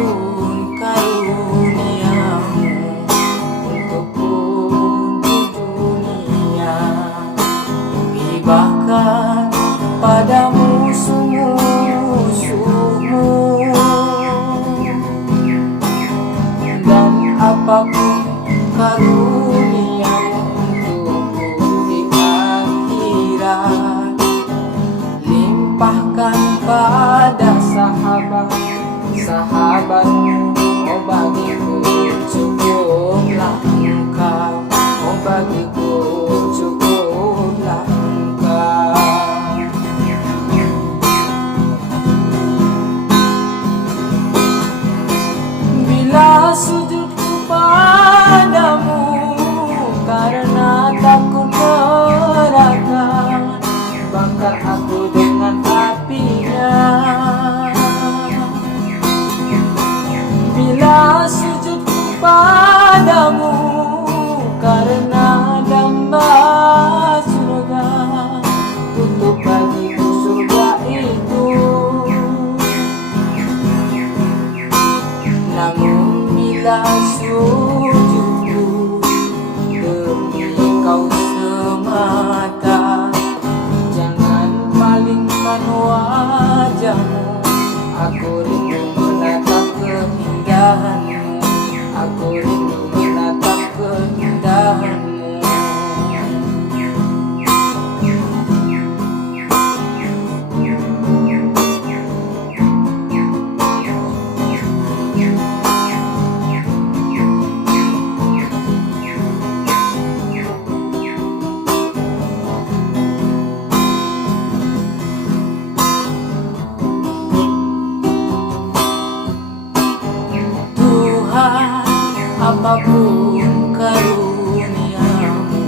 apapun karuniamu untukku di dunia, hibahkan pada musuh-musuhmu. Dan apapun karuniamu untukku di akhirat, limpahkan pada sahabatmu. Oh bagiku cukuplah engkau, oh bagiku cukuplah engkau. Bila sujudku padamu karena takut neraka, bakar aku dengan apinya. Bila sujudku padamu karena damba surga, tutup bagiku surga itu. Namun bila sujudku demi kau semata, jangan palingkan wajahmu. Aku rindu menatap keindahanmu, aku rindu menatap keindahanmu. Apapun karuniamu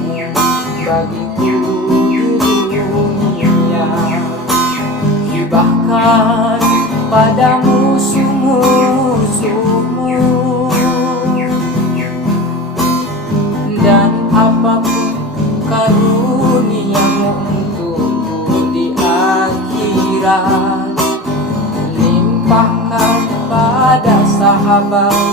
bagiku di dunia, hibahkan pada musuh-musuhmu. Dan apapun karuniamu untukku di akhirat, limpahkan pada sahabatmu.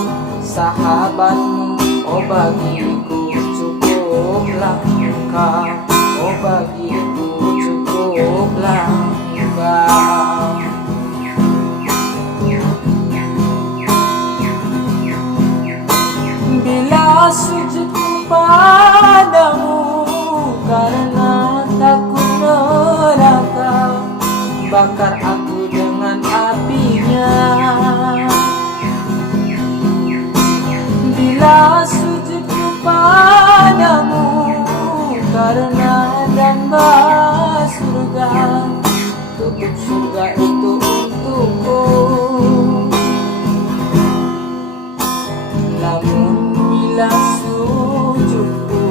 Oh bagiku cukuplah engkau, oh bagiku cukuplah engkau. Bila sujudku padamu karena takut neraka, bakar aku dengan apinya. Bila sujudku padamu karena damba surga, tutup surga itu untukku. Namun bila sujudku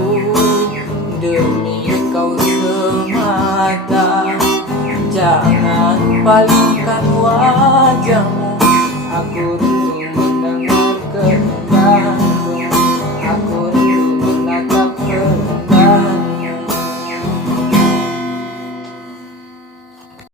demi kau semata, jangan paling